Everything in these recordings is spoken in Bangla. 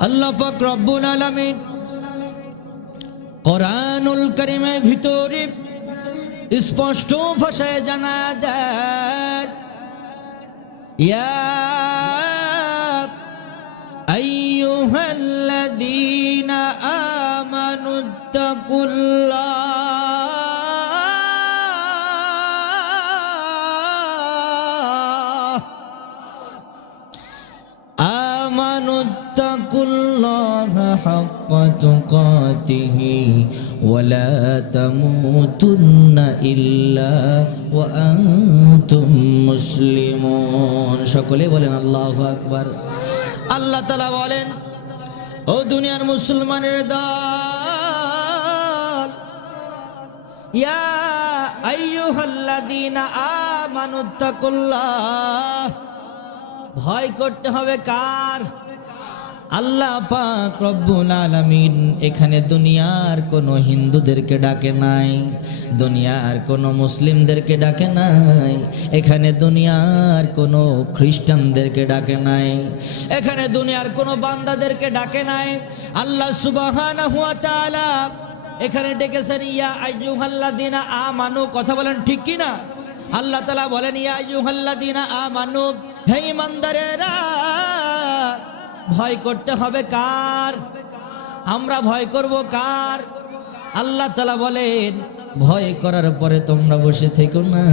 আল্লাহ পাক রব্বুল আলামিন কোরআনুল করিমের ভিতরে স্পষ্ট ভাষায় জানা দেয় ইয়া আইয়ুহাল্লাযীনা আমানুত্তাকুল্লাহ تقاته ولا تموتن إلا وأنتم مسلمون সকলে বলেন আল্লাহ আকবার আল্লাহ তালা বলেন ও দুনিয়ার মুসলমানের দল ইয়া আইয়ুহাল্লাযীনা আমানুত্তাকুল্লাহ ভয় করতে হবে কার আল্লাহ পাক রব্বুল আলামিন এখানে দুনিয়ার কোনো হিন্দুদেরকে ডাকে নাই, দুনিয়ার কোনো মুসলিমদেরকে ডাকে নাই, এখানে দুনিয়ার কোনো খ্রিস্টানদেরকে ডাকে নাই, এখানে দুনিয়ার কোনো বান্দাদেরকে ডাকে নাই। আল্লাহ সুবহানাহু ওয়া তাআলা এখানে ডেকেছেন, ইয়া আইয়ুহাল্লাযীনা আমানু, কথা বলেন ঠিক কি না আল্লাহ তালা বলেন, ইয়া আইয়ুহাল্লাযীনা আমানু, হে ইমানদারেরা ভয় করতে হবে কার? আমরা ভয় করব কার? আল্লাহ তালা বলেন, ভয় করার পরে তোমরা বসে থেকো না।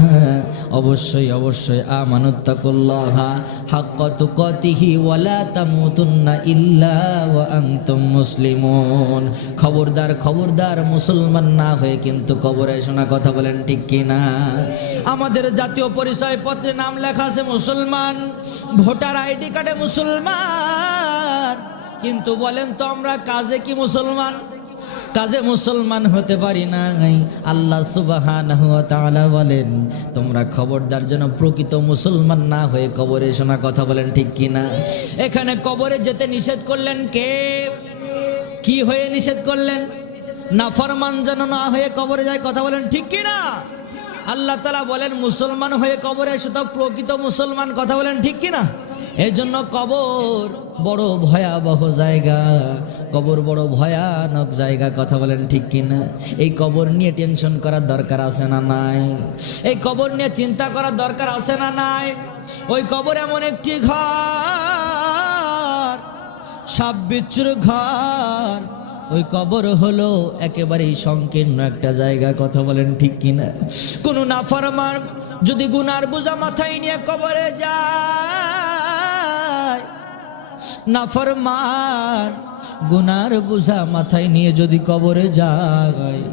অবশ্যই অবশ্যই, আমানুত্তাকুল্লাহা। হাক্কা তুকাতিহি ওয়ালা তামুতুন্না ইল্লা ওয়া আনতুম মুসলিমুন। খবরদার খবরদার মুসলমান না হয়ে কিন্তু কবরে শোনা কথা বলেন ঠিক কি না? আমাদের জাতীয় পরিচয় পত্রে নাম লেখা আছে মুসলমান, ভোটার আইডি কার্ডে মুসলমান। কিন্তু বলেন তো আমরা কাজে কি মুসলমান? কাজে মুসলমান হতে পারি না আল্লাহ তাআলা বলেন, তোমরা খবরদার যেন প্রকৃত মুসলমান না হয়ে কবরে শোনা কথা বলেন, ঠিক কি না? এখানে কবরে যেতে নিষেধ করলেন কে? কি হয়ে নিষেধ করলেন? নাফরমান যেন না হয়ে কবরে যায় কথা বলেন, ঠিক কি না? আল্লাহ তালা বলেন, মুসলমান হয়ে কবরে তো প্রকৃত মুসলমান কথা বলেন, ঠিক কি না এই জন্য কবর বড় ভয়াবহ জায়গা। কবর বড় ভয়ানক জায়গা, কথা বলেন ঠিক কিনা? এই কবর নিয়ে টেনশন করার দরকার আছে না নাই? এই কবর নিয়ে চিন্তা করার দরকার আছে না নাই? ওই কবর এমন একটি ঘর, সাপ ঘর। ওই কবর হলো একেবারেই সংকীর্ণ একটা জায়গা, কথা বলেন ঠিক কিনা? কোনো নাফরমান যদি গুনার বোঝা মাথায় নিয়ে কবরে যায় নাফরমান গুনার বোঝা মাথায় নিয়ে যদি কবরে যায়,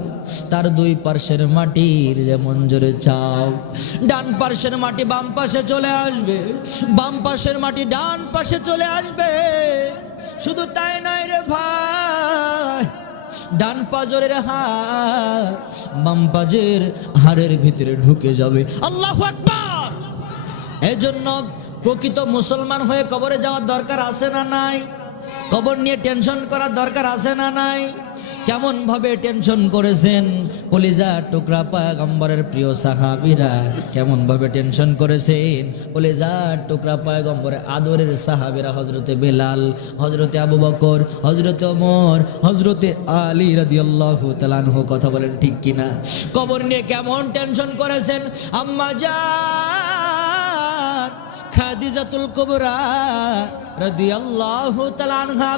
তার দুই পার্শ্বের মাটির যেমন জোরে চাও। ডান পার্শ্বের মাটি বাম পাশে চলে আসবে, বাম পাশের মাটি ডান পাশে চলে আসবে। শুধু তাই নাই রে ভাই, ডান পাজরের হাড় বাম পাজের হাড়ের ভিতরে ঢুকে যাবে। আল্লাহু আকবার! এজন্য প্রকৃত মুসলমান হয়ে কবরে যাওয়ার দরকার আছে না নাই? কবর নিয়ে টেনশন করার দরকার আছে না নাই? কেমন ভাবে টেনশন করেছেন? কলিজা টুকরা পায়গম্বরের প্রিয় সাহাবিরা কেমন ভাবে টেনশন করেছেন? কলিজা টুকরা পায়গম্বরের আদরের সাহাবিরা হজরতে বেলাল হজরতে আবু বকর হজরতে ওমর হজরতে আলী রাদিয়াল্লাহু তাআলাহু কথা বলেন ঠিক কিনা? কবর নিয়ে কেমন টেনশন করেছেন? আম্মা জান খাদিজাতুল কুবরা রাদিয়াল্লাহু তাআলা আনহা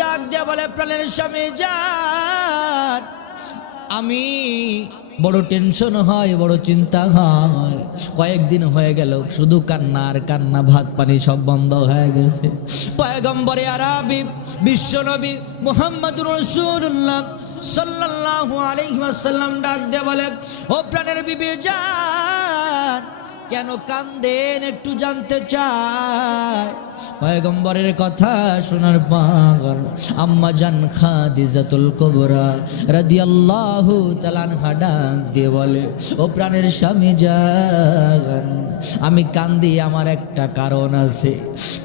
ডাক দিয়ে বলে, প্রাণের স্বামী যান। আমি বড় টেনশন হয়, বড় চিন্তা হয়। কয়েকদিন হয়ে গেল, শুধু কান্না আর কান্না, ভাত পানি সব বন্ধ হয়ে গেছে। পয়গম্বরে আরবি, বিশ্বনবী মুহাম্মদুর রাসূলুল্লাহ সাল্লাল্লাহু আলাইহি ওয়াসাল্লাম ডাক দিয়ে বলে, ও প্রাণের বিবি, যান। কেন কান্দেন একটু জানতে চায় পয়গম্বরের কথা শোনার পাগল। আম্মা জান খাদিজাতুল কুবরা রাদিয়াল্লাহু তাআলা আনহা ডাক দিয়ে বলে, ও প্রাণের স্বামী জান আমি কান্দি, আমার একটা কারণ আছে।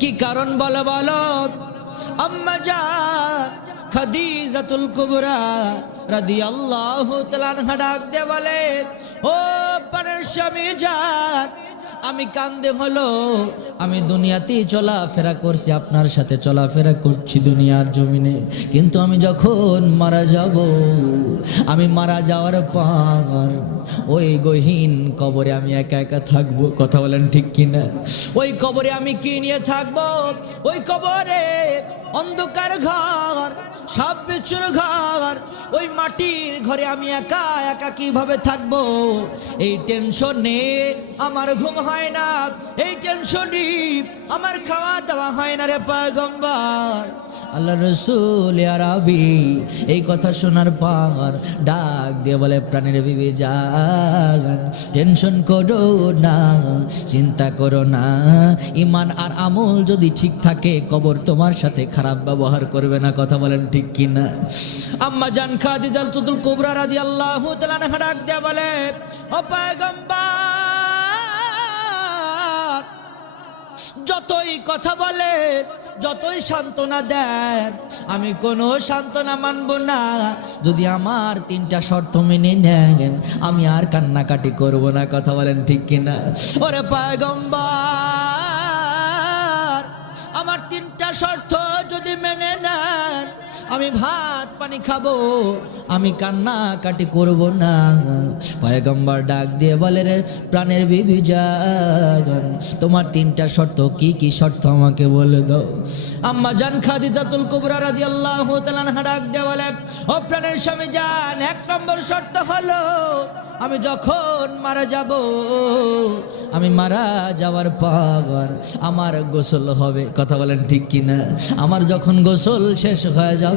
কি কারণ বলো বলো? আম্মা জান খাদিজাতুল কুবরা রাদিয়াল্লাহু তাআলা ডাক দিয়ে বলে ও প্রাণের স্বামী জান আমি কান্দে হলো। আমি দুনিয়াতেই চলাফেরা করছি, আপনার সাথে চলাফেরা করছি দুনিয়ার জমিনে। কিন্তু আমি যখন মারা যাব, আমি মারা যাওয়ার পর ওই গহীন কবরে আমি একা একা থাকব, কথা বলেন ঠিক কিনা? ওই কবরে আমি কি নিয়ে থাকব? ওই কবরে অন্ধকার ঘর, সব বিচুর ঘর। ওই মাটির ঘরে আমি একা একা কীভাবে থাকব? এই টেনশনে আমার ঘুম হয় না, এই টেনশনই আমার খাওয়া দাওয়া হয় না রে পয়গম্বর আল্লাহ রসুল আরবি এই কথা শোনার পর ডাক দিয়ে বলে, প্রাণের বিবি যান টেনশন করো না, চিন্তা করো না। ইমান আর আমল যদি ঠিক থাকে, কবর তোমার সাথে খারাপ ব্যবহার করবে না, কথা বলেন ঠিক কিনা? আম্মা জান খাদিজাল তুতুল কুবরা তাআলা আনহা ডাক দিয়ে বলে যতই কথা বলে, যতই সান্ত্বনা দেন, আমি কোনো সান্ত্বনা মানব না। যদি আমার তিনটা শর্ত মেনে নেন, আমি আর কান্নাকাটি করব না, কথা বলেন ঠিক কিনা? ওরে পায়গম্বার, আমার তিনটা শর্ত আমি ভাত, পানি খাব। আমি কান্না কাটি করব না। পয়গম্বর ডাক দিয়ে বলে রে, প্রাণের বিবি তোমার তিনটা শর্ত কি কি শর্ত আমাকে বলে দাও। আম্মা জান খাদিজাতুল কুবরা রাদিয়াল্লাহু তাআলা ডাক দিয়ে বলে, ও প্রাণের স্বামী জান, এক নম্বর শর্ত হলো, আমি যখন মারা যাব, আমি মারা যাওয়ার পর আমার গোসল হবে। কথা বলেন ঠিক কিনা? আমার যখন গোসল শেষ হয়ে যাবে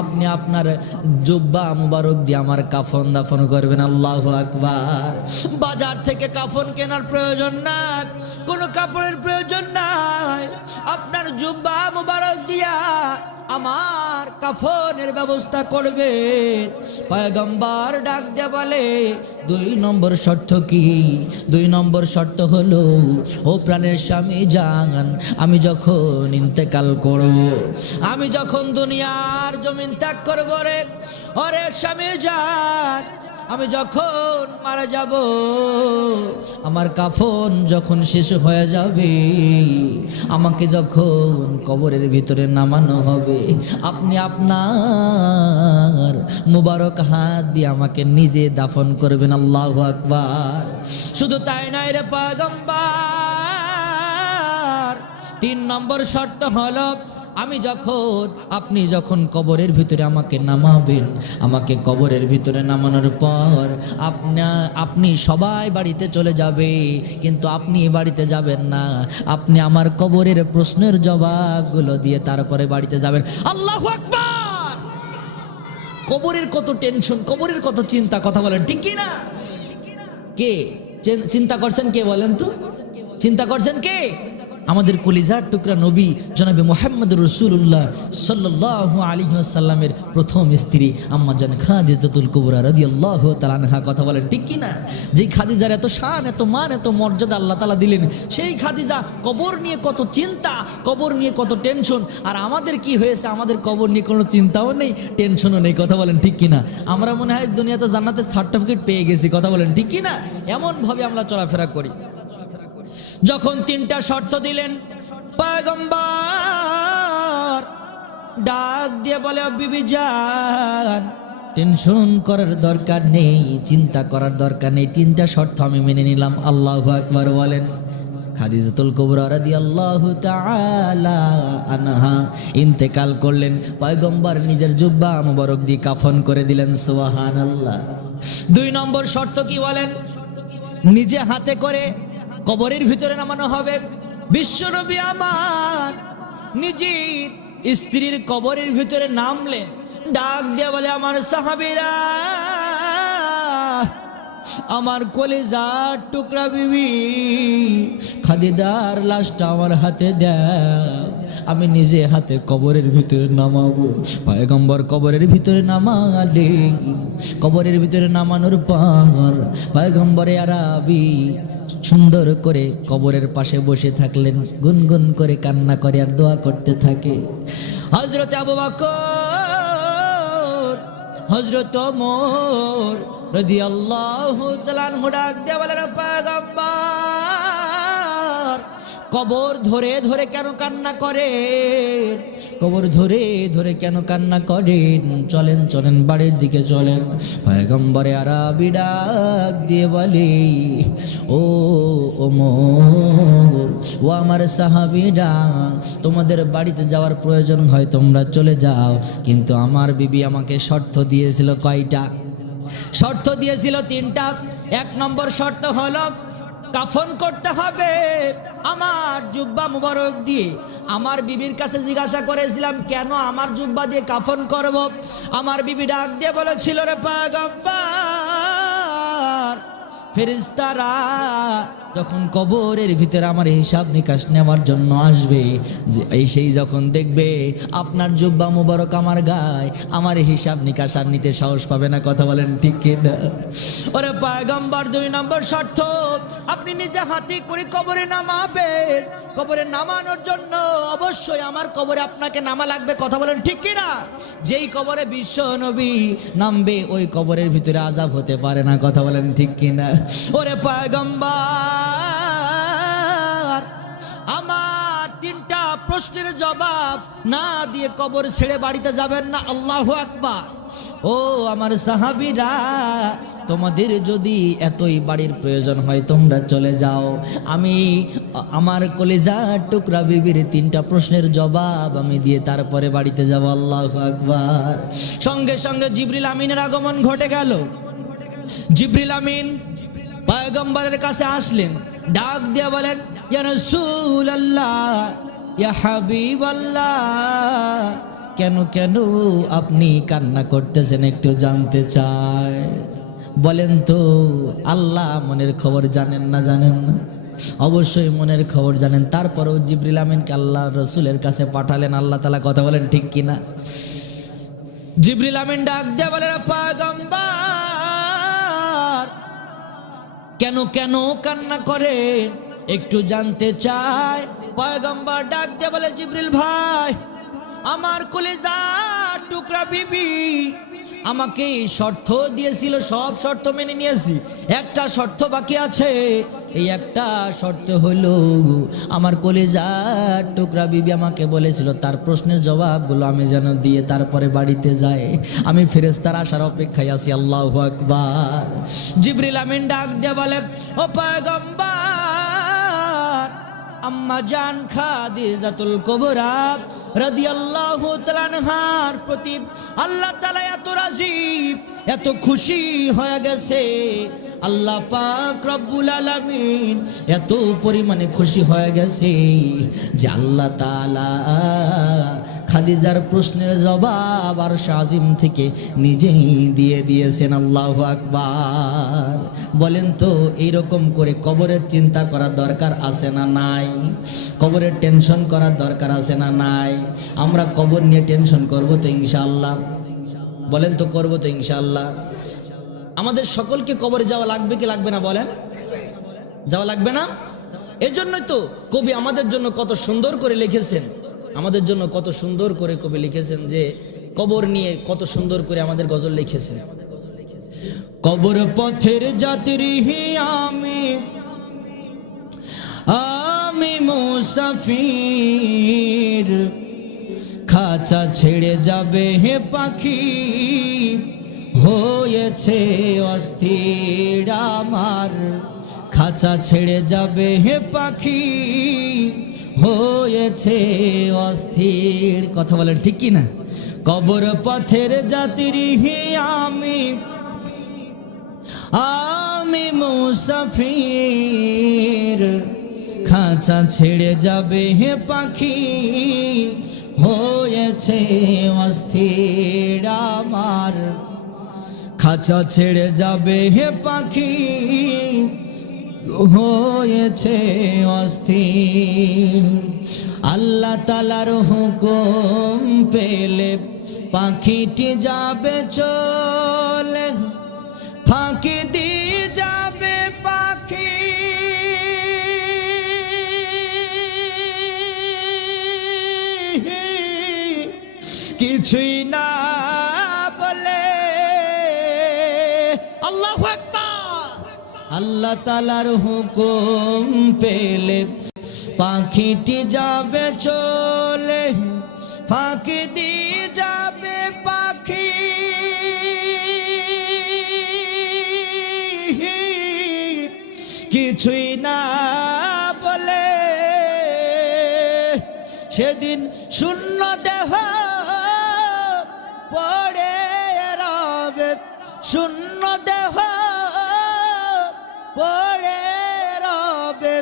আপনি আপনার জুব্বা মুবারক দিয়ে আমার কাফন দাফন করবেন, আল্লাহ আকবার। বাজার থেকে কাফন কেনার প্রয়োজন না কোনো কাপড়ের প্রয়োজন নাই। আপনার জুব্বা মুবারক দিয়া আমার কাফনের ব্যবস্থা করবে। পয়গম্বর ডাক দে বলে, দুই নম্বর শর্ত কি? দুই নম্বর শর্ত হলো, ও প্রাণের স্বামী যান আমি যখন ইন্তেকাল করব, আমি যখন দুনিয়ার জমিন ত্যাগ করব রে, ওরে স্বামী যান আমি যখন মারা যাব, আমার কাফন যখন শেষ হয়ে যাবে, আমাকে যখন কবরের ভিতরে নামানো হবে, আপনি আপনার মুবারক হাত দিয়ে আমাকে নিজে দাফন করবেন, আল্লাহ আকবার। শুধু তাই নাই রে পাগম্বার তিন নম্বর শর্ত হলো আমি যখন, আপনি যখন কবরের ভিতরে আমাকে নামাবেন, আমাকে কবরের ভিতরে নামানোর পর আপনা, আপনি সবাই বাড়িতে চলে যাবে, কিন্তু আপনি বাড়িতে যাবেন না। আপনি আমার কবরের প্রশ্নের জবাবগুলো দিয়ে তারপরে বাড়িতে যাবেন। আল্লাহ আকবার! কবরের কত টেনশন, কবরের কত চিন্তা, কথা বলেন, ঠিক না? কে? চিন্তা করছেন কে বলেন তো? চিন্তা করছেন কে? আমাদের কলিজার টুকরা নবী জনাবে মোহাম্মদ রসুল্লাহ সাল্লাহ আলী সাল্লামের প্রথম স্ত্রী আম্মা জান খাদিজাতুল কুবরা রদি আল্লাহ তালানহা কথা বলেন, ঠিক কি না যেই খাদিজার এত শান, এত মান, এত মর্যাদা আল্লাহ তালা দিলেন, সেই খাদিজা কবর নিয়ে কত চিন্তা, কবর নিয়ে কত টেনশন, আর আমাদের কি হয়েছে? আমাদের কবর নিয়ে কোনো চিন্তাও নেই, টেনশনও নেই। কথা বলেন, ঠিক কিনা? আমরা মনে হয় দুনিয়াতে জান্নাতের সার্টিফিকেট পেয়ে গেছি। কথা বলেন, ঠিক কিনা? এমনভাবে আমরা চলাফেরা করি। যখন তিনটা শর্ত দিলেন পয়গম্বর ডাক দিয়ে বলে, "ও বিবি যান টেনশন করার দরকার নেই, চিন্তা করার দরকার নেই, তিনটা শর্ত আমি মেনে নিলাম। আল্লাহ আকবার বলেন। খাদিজাতুল কুবরা রাদিয়াল্লাহু তাআলা আনহা ইন্তেকাল করলেন। পয়গম্বর নিজের জুব্বা মুবারক দিয়ে কাফন করে দিলেন, সুবহানাল্লাহ। দুই নম্বর শর্ত কি বলেন? নিজে হাতে করে কবরের ভিতরে নামানো হবে। বিশ্বনবী আমার নিজের স্ত্রীর কবরের ভিতরে নামলেন ডাক দিয়ে বলে, আমার সাহাবিরা, আমার কলেজার টুকরা বিবি খাদিদার লাশটা আমার হাতে দাও। আমি নিজে হাতে কবরের ভিতরে নামাবো। পয়গম্বর কবরের ভিতরে নামালে, কবরের ভিতরে নামানোর পর পয়গম্বরে আরাবি সুন্দর করে কবরের পাশে বসে থাকলেন, গুনগুন করে কান্না করে আর দোয়া করতে থাকে। হজরত আবু বাক হজরত মোর রদি আল্লাহ তালান হুডাক দেওয়ালের পয়গম্বর! কবর ধরে ধরে কেন কান্না করে কবর ধরে ধরে কেন কান্না করেন? চলেন চলেন, বাড়ির দিকে চলেন। পয়গম্বরে আরাবি ডাক দিয়ে বলে, ও ও আমার সাহাবিরা, তোমাদের বাড়িতে যাওয়ার প্রয়োজন হয়, তোমরা চলে যাও। কিন্তু আমার বিবি আমাকে শর্ত দিয়েছিল কয়টা? শর্ত দিয়েছিল তিনটা। এক নম্বর শর্ত হলো কাফন করতে হবে। আমার জুব্বা মুবারক দিয়ে আমার বিবির কাছে জিজ্ঞাসা করেছিলাম, কেন আমার জুব্বা দিয়ে কাফন করব? আমার বিবি ডাক দিয়ে বলেছিল, রে পাগম্বার ফেরিস্তারা যখন কবরের ভিতরে আমার হিসাব নিকাশ নেওয়ার জন্য আসবে এই সেই যখন দেখবে আপনার জুব্বা মুবারক আমার গায়ে, আমার হিসাব নিকাশ আর নিতে সাহস পাবে না, কথা বলেন ঠিক কিনা ওরে পায়গম্বর, দুই নম্বর শর্ত, আপনি নিজে হাতে করে কবরে নামাবেন। কবরে নামানোর জন্য অবশ্যই আমার কবরে আপনাকে নামা লাগবে, কথা বলেন ঠিক কিনা যেই কবরে বিশ্ব নবী নামবে, ওই কবরের ভিতরে আজাব হতে পারে না, কথা বলেন ঠিক কিনা ওরে পায়গম্বর প্রশ্নের জবাব না দিয়ে কবর ছেড়ে বাড়িতে যাবেন না, আল্লাহ আকবার। ও আমার সাহাবিরা, তোমাদের যদি এতই বাড়ির প্রয়োজন হয়, তোমরা চলে যাও। আমি, আমার কলেজার টুকরা বিবির তিনটা প্রশ্নের জবাব আমি দিয়ে তারপরে বাড়িতে যাব, আল্লাহ আকবার। সঙ্গে সঙ্গে জিবরিল আমিনের আগমন ঘটে গেল। জিবরিল আমিন পয়গম্বরের কাছে আসলেন। ডাক দিয়ে বলেন, ইয়া রাসূলুল্লাহ ইয়া কেন কেন আপনি কান্না করতেছেন একটু জানতে চাই। বলেন তো, আল্লাহ মনের খবর জানেন না জানেন না? অবশ্যই মনের খবর জানেন। তারপরেও জিবরিল আমিনকে আল্লাহ রসুলের কাছে পাঠালেন, আল্লাহ তালা কথা বলেন, ঠিক কিনা জিবরিল আমিন ডাক দিয়ে বলে পাগম্বার কেন কেন কান্না করে একটু জানতে চাই। পয়গম্বর ডাক দিয়ে বলে, জিবরিল ভাই, আমার কলেজার টুকরা বিবি আমাকে শর্ত দিয়েছিল, সব শর্ত মেনে নিয়েছি। একটা শর্ত বাকি আছে। এই একটা শর্ত হলো, আমার কলেজার টুকরা বিবি আমাকে বলেছিল, তার প্রশ্নের জবাবগুলো আমি যেন দিয়ে তারপরে বাড়িতে যাই। আমি ফেরেস্তার আসার অপেক্ষায় আছি, আল্লাহ আকবার। জিবরিল আমিন ডাক দিয়ে বলে, ও পয়গম্বর আম্মা জান খাদিজাতুল কুবরা রাদিয়াল্লাহু তাআলা আনহার প্রতি আল্লাহ তাআলা এত রাজি, এত খুশি হয়ে গেছে। আল্লাহ পাক রব্বুল আলামিন এত পরিমাণে খুশি হয়ে গেছে যে আল্লাহ তাআলা খাদিজার প্রশ্নের জবাব আর শাজিম থেকে নিজেই দিয়ে দিয়েছেন আল্লাহ আকবার। বলেন তো, এইরকম করে কবরের চিন্তা করার দরকার আছে না নাই? কবরের টেনশন করার দরকার আছে না নাই? আমরা কবর নিয়ে টেনশন করব তো ইনশাআল্লাহ। বলেন তো, করব তো ইনশাআল্লাহ। আমাদের সকলকে কবরে যাওয়া লাগবে কি লাগবে না বলেন? যাওয়া লাগবে না? এজন্যই তো কবি আমাদের জন্য কত সুন্দর করে লিখেছেন। আমাদের জন্য কত সুন্দর করে কবি লিখেছেন যে, কবর নিয়ে কত সুন্দর করে আমাদের গজল লিখেছেন। কবর পথের যাত্রী আমি আমি মুসাফির। খাঁচা ছেড়ে যাবে হে পাখি, হয়েছে অস্থির আমার। খাঁচা ছেড়ে যাবে হে পাখি হয়েছে অস্থির। কথা বলেন, ঠিক কি না কবর পথের যাত্রী আমি। আমি মুসাফির। খাঁচা ছেড়ে যাবে হে পাখি। হয়েছে অস্থির আমার। খাঁচা ছেড়ে যাবে হে পাখি। হয়েছে অস্থির। আল্লাহ তালার হুকুম পেলে পাখিটি যাবে চলে। ফাঁকি দিয়ে যাবে পাখি। কিছুই না বলে। আল্লাহ আল্লাহ তালার হুকুম পেলে পাখিটি যাবে চলে, ফাঁকি দিয়ে যাবে পাখি। কিছুই না বলে সেদিন শূন্য দেহ পড়ে রবে, শূন্য দেহ পড়ে রবে,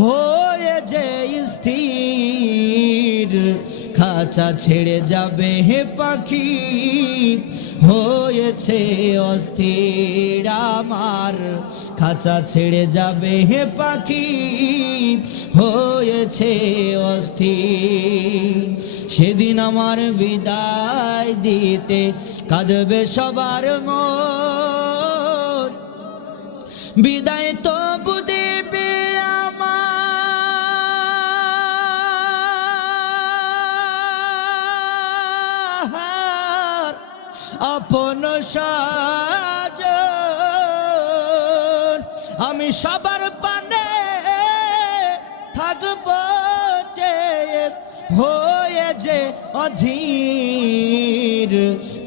হয়ে যে স্থির। খাঁচা ছেড়ে যাবে হে পাখি, হয়েছে অস্থির আমার। খাঁচা ছেড়ে যাবে হে পাখি, হয়েছে অস্থির। সেদিন আমার বিদায় দিতে কাঁদবে সবার মন। বিদায় তবু দেবে আমার। আপন সাজন, আমি সবার পানে থাকব হয়ে যে অধীর।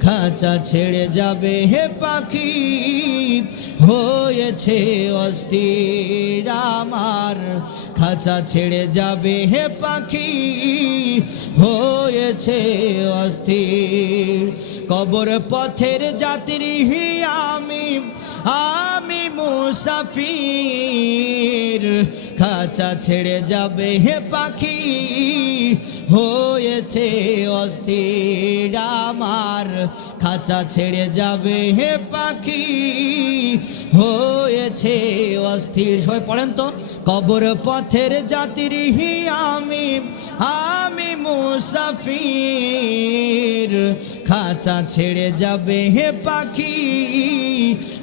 খাঁচা ছেড়ে যাবে হে পাখি হয়েছে অস্থির আমার। খাঁচা ছেড়ে যাবে হে পাখি। হয়েছে অস্থির। কবর পথের যাত্রী আমি আমি মুসাফির। খাঁচা ছেড়ে যাবে হে পাখি। হয়েছে অস্থির আমার। খাঁচা ছেড়ে যাবে হে পাখি। হয়েছে অস্থির। সবাই পড়েন তো? কবর পথের যাত্রী আমি আমি মুসাফির। খাঁচা ছেড়ে যাবে হে পাখি।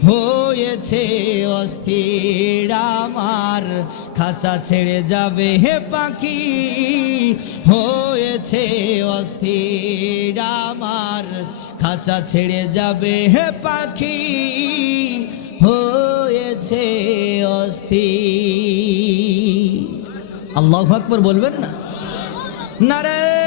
হয়েছে অস্থির আমার। খাঁচা ছেড়ে যাবে হে পাখি। হয়েছে অস্থির আমার। খাঁচা ছেড়ে যাবে হে পাখি। হয়েছে অস্থির। আল্লাহ আকবর বলবেন না? নারে